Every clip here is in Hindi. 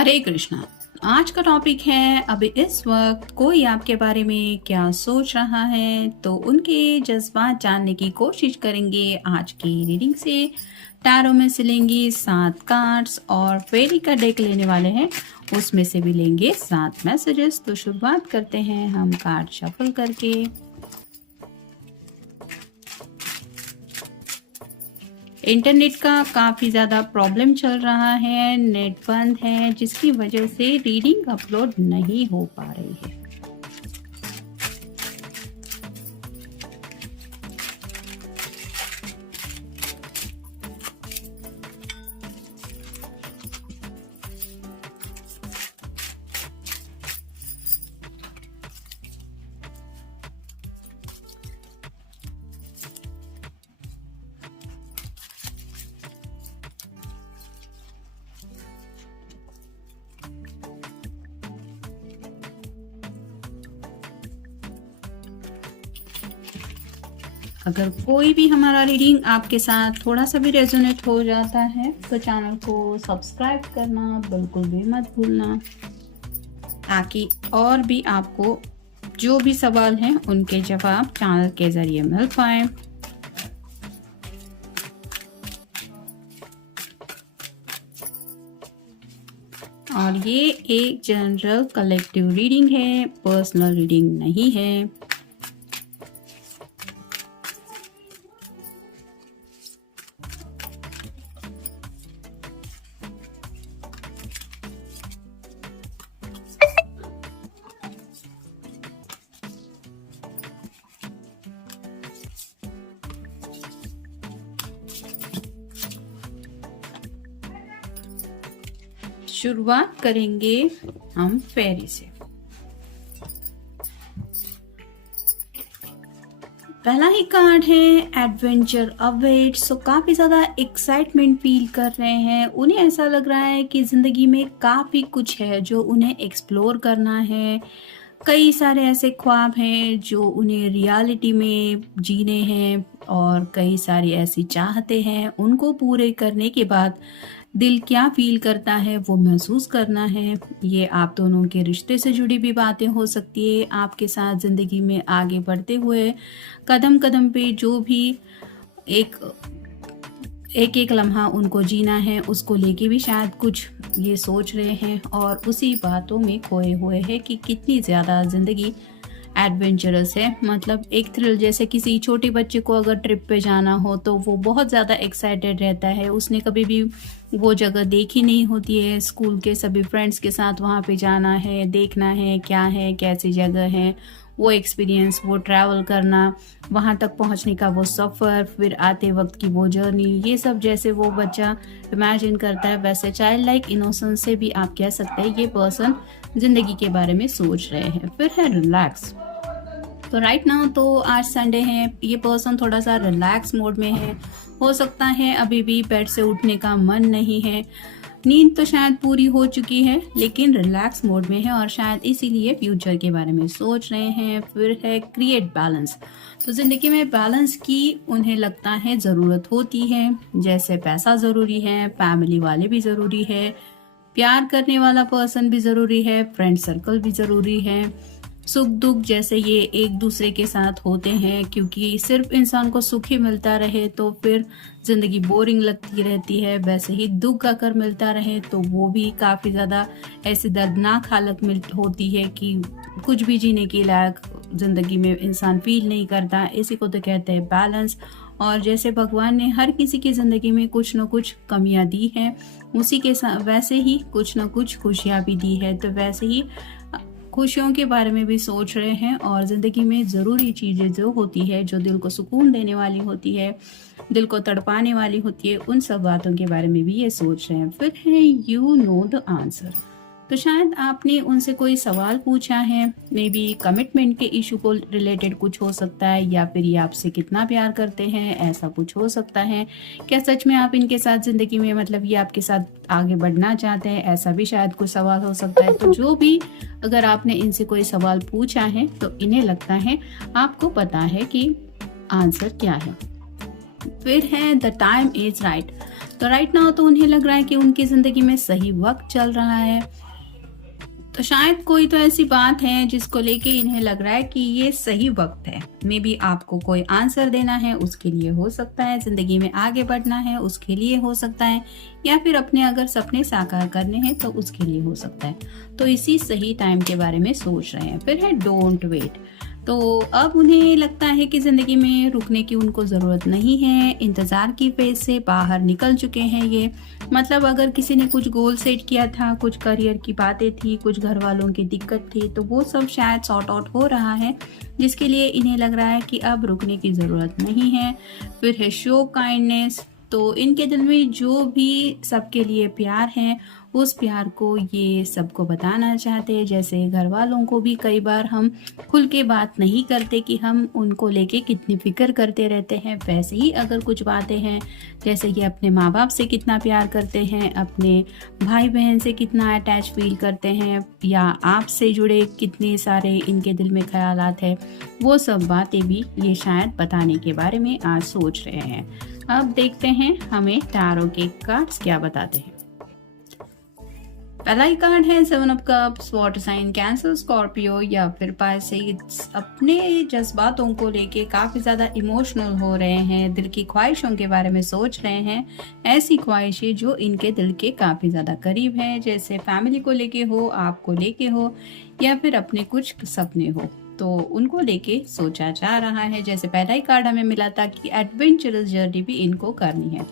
हरे कृष्णा। आज का टॉपिक है अभी इस वक्त कोई आपके बारे में क्या सोच रहा है, तो उनके जज्बात जानने की कोशिश करेंगे आज की रीडिंग से। टैरो में से लेंगे 7 कार्ड्स और फेरी का डेक लेने वाले हैं, उसमें से भी लेंगे 7 मैसेजेस। तो शुरुआत करते हैं हम कार्ड शफल करके। इंटरनेट का काफ़ी ज़्यादा प्रॉब्लम चल रहा है, नेट बंद है, जिसकी वजह से रीडिंग अपलोड नहीं हो पा रही है। अगर कोई भी हमारा रीडिंग आपके साथ थोड़ा सा भी रेजोनेट हो जाता है तो चैनल को सब्सक्राइब करना बिल्कुल भी मत भूलना, ताकि और भी आपको जो भी सवाल हैं उनके जवाब चैनल के जरिए मिल पाए। और ये एक जनरल कलेक्टिव रीडिंग है, पर्सनल रीडिंग नहीं है। शुरुआत करेंगे हम फेरी से। पहला ही कार्ड है एडवेंचर अवेट्स। तो काफी ज्यादा एक्साइटमेंट फील कर रहे हैं, उन्हें ऐसा लग रहा है कि जिंदगी में काफी कुछ है जो उन्हें एक्सप्लोर करना है। कई सारे ऐसे ख्वाब हैं जो उन्हें रियलिटी में जीने हैं, और कई सारी ऐसी चाहते हैं उनको पूरे करने के बाद दिल क्या फील करता है वो महसूस करना है। ये आप दोनों के रिश्ते से जुड़ी भी बातें हो सकती है। आपके साथ ज़िंदगी में आगे बढ़ते हुए कदम कदम पे जो भी एक एक लम्हा उनको जीना है, उसको लेके भी शायद कुछ ये सोच रहे हैं, और उसी बातों में खोए हुए हैं कि कितनी ज़्यादा ज़िंदगी एडवेंचरस है। मतलब एक थ्रिल, जैसे किसी छोटे बच्चे को अगर ट्रिप पे जाना हो तो वो बहुत ज़्यादा एक्साइटेड रहता है, उसने कभी भी वो जगह देखी नहीं होती है। स्कूल के सभी फ्रेंड्स के साथ वहाँ पे जाना है, देखना है क्या है, कैसी जगह है, वो एक्सपीरियंस, वो ट्रैवल करना, वहाँ तक पहुँचने का वो सफ़र, फिर आते वक्त की वो जर्नी, ये सब जैसे वो बच्चा इमेजिन करता है, वैसे चाइल्ड लाइक इनोसेंस से भी आप कह सकते हैं ये पर्सन ज़िंदगी के बारे में सोच रहे हैं। फिर है रिलैक्स। तो राइट नाउ तो आज संडे है, ये पर्सन थोड़ा सा रिलैक्स मोड में है। हो सकता है अभी भी बेड से उठने का मन नहीं है, नींद तो शायद पूरी हो चुकी है, लेकिन रिलैक्स मोड में है और शायद इसीलिए फ्यूचर के बारे में सोच रहे हैं। फिर है क्रिएट बैलेंस। तो जिंदगी में बैलेंस की उन्हें लगता है ज़रूरत होती है, जैसे पैसा ज़रूरी है, फैमिली वाले भी ज़रूरी है, प्यार करने वाला पर्सन भी ज़रूरी है, फ्रेंड सर्कल भी ज़रूरी है, सुख दुख जैसे ये एक दूसरे के साथ होते हैं, क्योंकि सिर्फ इंसान को सुख ही मिलता रहे तो फिर ज़िंदगी बोरिंग लगती रहती है। वैसे ही दुख अगर मिलता रहे तो वो भी काफ़ी ज़्यादा ऐसी दर्दनाक हालत होती है कि कुछ भी जीने के लायक ज़िंदगी में इंसान फील नहीं करता। इसी को तो कहते हैं बैलेंस। और जैसे भगवान ने हर किसी की ज़िंदगी में कुछ न कुछ कमियां दी हैं, उसी के साथ वैसे ही कुछ न कुछ खुशियां भी दी है। तो वैसे ही खुशियों के बारे में भी सोच रहे हैं, और ज़िंदगी में ज़रूरी चीज़ें जो होती है, जो दिल को सुकून देने वाली होती है, दिल को तड़पाने वाली होती है, उन सब बातों के बारे में भी ये सोच रहे हैं। फिर है यू नो द आंसर। तो शायद आपने उनसे कोई सवाल पूछा है, मे बी कमिटमेंट के इशू को रिलेटेड कुछ हो सकता है, या फिर ये आपसे कितना प्यार करते हैं, ऐसा कुछ हो सकता है। क्या सच में आप इनके साथ ज़िंदगी में, मतलब ये आपके साथ आगे बढ़ना चाहते हैं, ऐसा भी शायद कुछ सवाल हो सकता है। तो जो भी अगर आपने इनसे कोई सवाल पूछा है तो इन्हें लगता है आपको पता है कि आंसर क्या है। फिर है द टाइम इज राइट। तो राइट नाउ तो उन्हें लग रहा है कि उनकी ज़िंदगी में सही वक्त चल रहा है। तो शायद कोई तो ऐसी बात है जिसको लेके इन्हें लग रहा है कि ये सही वक्त है। मे बी आपको कोई आंसर देना है, उसके लिए हो सकता है, ज़िंदगी में आगे बढ़ना है उसके लिए हो सकता है, या फिर अपने अगर सपने साकार करने हैं तो उसके लिए हो सकता है। तो इसी सही टाइम के बारे में सोच रहे हैं। फिर है डोंट वेट। तो अब उन्हें लगता है कि ज़िंदगी में रुकने की उनको ज़रूरत नहीं है, इंतज़ार की फेज से बाहर निकल चुके हैं ये। मतलब अगर किसी ने कुछ गोल सेट किया था, कुछ करियर की बातें थी, कुछ घर वालों की दिक्कत थी, तो वो सब शायद सॉर्ट आउट हो रहा है, जिसके लिए इन्हें लग रहा है कि अब रुकने की ज़रूरत नहीं है। फिर है शो काइंडनेस। तो इनके दिल में जो भी सबके लिए प्यार है, उस प्यार को ये सबको बताना चाहते हैं। जैसे घर वालों को भी कई बार हम खुल के बात नहीं करते कि हम उनको लेके कितनी फिक्र करते रहते हैं, वैसे ही अगर कुछ बातें हैं जैसे कि अपने माँ बाप से कितना प्यार करते हैं, अपने भाई बहन से कितना अटैच फील करते हैं, या आपसे जुड़े कितने सारे इनके दिल में ख्यालात है, वो सब बातें भी ये शायद बताने के बारे में आज सोच रहे हैं। अब देखते हैं हमें टैरो के कार्ड्स क्या बताते हैं। पहला ही कार्ड है 7 of cups, water sign Cancer, Scorpio या फिर पाइसेस। अपने जज्बातों को लेके काफ़ी ज़्यादा इमोशनल हो रहे हैं, दिल की ख्वाहिशों के बारे में सोच रहे हैं, ऐसी ख्वाहिशें जो इनके दिल के काफ़ी ज़्यादा करीब है, जैसे फैमिली को लेके हो, आपको लेके हो, या फिर अपने कुछ सपने हो, तो उनको लेके सोचा जा रहा है। जैसे पहला ही कार्ड हमें मिला था कि एडवेंचरस जर्नी भी इनको करनी है।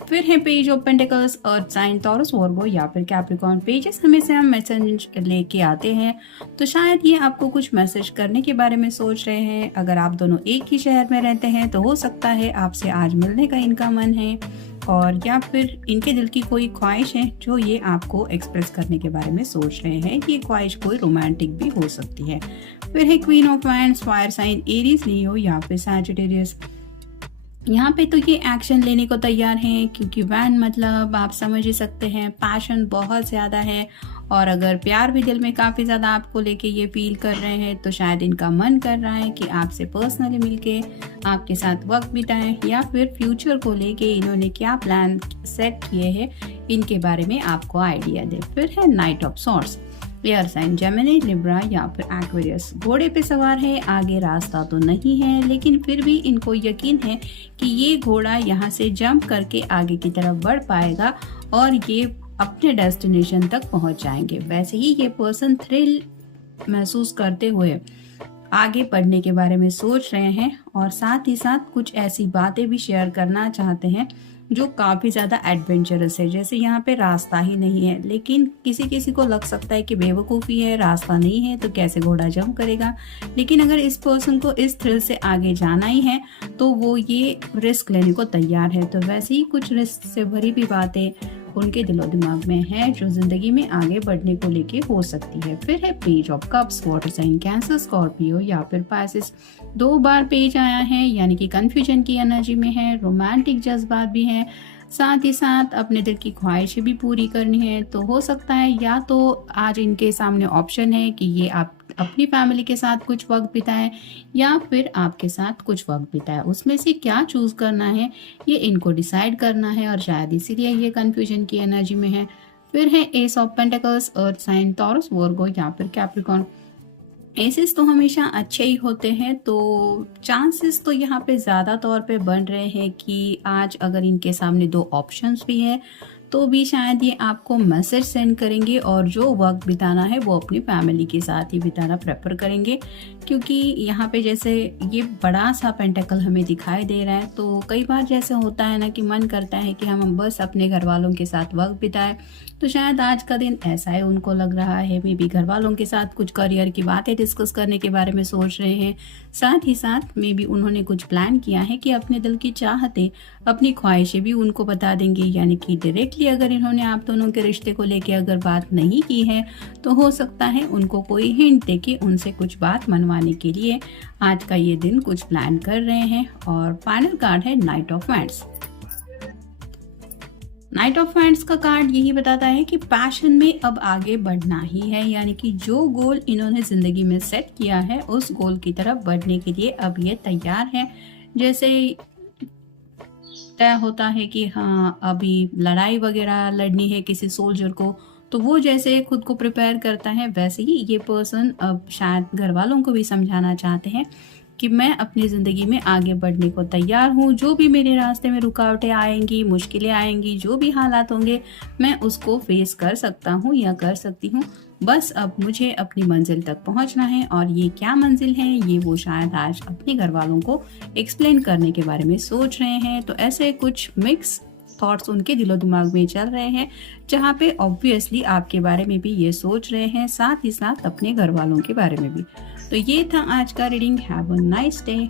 फिर है page of pentacles, earth sign, Taurus, Virgo या फिर कैप्रिकॉर्न। पेजेस हमेशा हम मैसेज लेके आते हैं, तो शायद ये आपको कुछ मैसेज करने के बारे में सोच रहे हैं। अगर आप दोनों एक ही शहर में रहते हैं तो हो सकता है आपसे आज मिलने का इनका मन है, और या फिर इनके दिल की कोई ख्वाहिश है जो ये आपको एक्सप्रेस करने के बारे में सोच रहे हैं। ये ख्वाहिश कोई रोमांटिक भी हो सकती है। फिर है queen of wands, fire sign, Aries, Leo या फिर सैजिटेरियस। यहाँ पे तो ये एक्शन लेने को तैयार हैं, क्योंकि वैन मतलब आप समझ ही सकते हैं, पैशन बहुत ज़्यादा है, और अगर प्यार भी दिल में काफ़ी ज़्यादा आपको लेके ये फील कर रहे हैं, तो शायद इनका मन कर रहा है कि आपसे पर्सनली मिलके आपके साथ वक्त बिताएं, या फिर फ्यूचर को लेके इन्होंने क्या प्लान सेट किए हैं इनके बारे में आपको आइडिया दे। फिर है knight of swords, air sign, Gemini, Libra या फिर एक्वेरियस। घोड़े पे सवार है, आगे रास्ता तो नहीं है, लेकिन फिर भी इनको यकीन है कि ये घोड़ा यहाँ से जंप करके आगे की तरफ बढ़ पाएगा और ये अपने डेस्टिनेशन तक पहुँच जाएंगे। वैसे ही ये पर्सन थ्रिल महसूस करते हुए आगे बढ़ने के बारे में सोच रहे हैं, और साथ ही साथ कुछ ऐसी बातें भी शेयर करना चाहते हैं जो काफ़ी ज़्यादा एडवेंचरस है। जैसे यहाँ पे रास्ता ही नहीं है, लेकिन किसी किसी को लग सकता है कि बेवकूफ़ी है, रास्ता नहीं है तो कैसे घोड़ा जंप करेगा। लेकिन अगर इस पर्सन को इस थ्रिल से आगे जाना ही है तो वो ये रिस्क लेने को तैयार है। तो वैसे ही कुछ रिस्क से भरी भी बातें उनके दिलो दिमाग में है जो जिंदगी में आगे बढ़ने को लेके हो सकती है। फिर है page of cups, water sign, Cancer, Scorpio या फिर पाइसेस। 2 बार पेज आया है, यानी कि कंफ्यूजन की एनर्जी में है, रोमांटिक जज्बात भी है, साथ ही साथ अपने दिल की ख्वाहिशें भी पूरी करनी है। तो हो सकता है या तो आज इनके सामने ऑप्शन है कि ये आप अपनी फैमिली के साथ कुछ वक्त बिताएं या फिर आपके साथ कुछ वक्त बिताएं। उसमें से क्या चूज करना है ये इनको डिसाइड करना है, और शायद इसीलिए ये कंफ्यूजन की एनर्जी में है। फिर है ace of pentacles, earth sign, Taurus, Virgo या फिर कैप्रिकॉर्न। एसेस तो हमेशा अच्छे ही होते हैं, तो चांसेस तो यहाँ पे ज़्यादा तौर पे बन रहे हैं कि आज अगर इनके सामने 2 ऑप्शंस भी है तो भी शायद ये आपको मैसेज सेंड करेंगे, और जो वक्त बिताना है वो अपनी फैमिली के साथ ही बिताना प्रेफर करेंगे। क्योंकि यहाँ पे जैसे ये बड़ा सा पेंटेकल हमें दिखाई दे रहा है, तो कई बार जैसे होता है ना कि मन करता है कि हम बस अपने घर वालों के साथ वक्त बिताएं, तो शायद आज का दिन ऐसा है उनको लग रहा है। मे बी घर वालों के साथ कुछ करियर की बातें डिस्कस करने के बारे में सोच रहे हैं, साथ ही साथ मे बी उन्होंने कुछ प्लान किया है कि अपने दिल की चाहतें, अपनी ख्वाहिशें भी उनको बता देंगे। यानी कि डायरेक्टली अगर इन्होंने आप दोनों के रिश्ते को लेके अगर बात नहीं की है तो हो सकता है उनको कोई हिंट दे के उनसे कुछ बात मनवाने के लिए आज का ये दिन कुछ प्लान कर रहे हैं। और फाइनल कार्ड है knight of wands. Night of wands का कार्ड यही बताता है कि पैशन में अब आगे बढ़ना ही है, यानी कि जो गोल इन्होंने जिंदगी में सेट किया है उस गोल की तरफ बढ़ने के लिए अब ये तैयार है। जैसे तय होता है कि हाँ, अभी लड़ाई वगैरह लड़नी है किसी सोल्जर को, तो वो जैसे खुद को प्रिपेयर करता है, वैसे ही ये पर्सन अब शायद घरवालों को भी समझाना चाहते हैं कि मैं अपनी ज़िंदगी में आगे बढ़ने को तैयार हूँ। जो भी मेरे रास्ते में रुकावटें आएँगी, मुश्किलें आएँगी, जो भी हालात होंगे, मैं उसको फ़ेस कर सकता हूँ या कर सकती हूँ। बस अब मुझे अपनी मंज़िल तक पहुँचना है, और ये क्या मंज़िल है, ये वो शायद आज अपने घरवालों को एक्सप्लेन करने के बारे में सोच रहे हैं। तो ऐसे कुछ मिक्स थॉट्स उनके दिलो-दिमाग में चल रहे हैं, जहाँ पे ऑब्वियसली आपके बारे में भी ये सोच रहे हैं, साथ ही साथ अपने घरवालों के बारे में भी। तो ये था आज का reading. Have a nice day.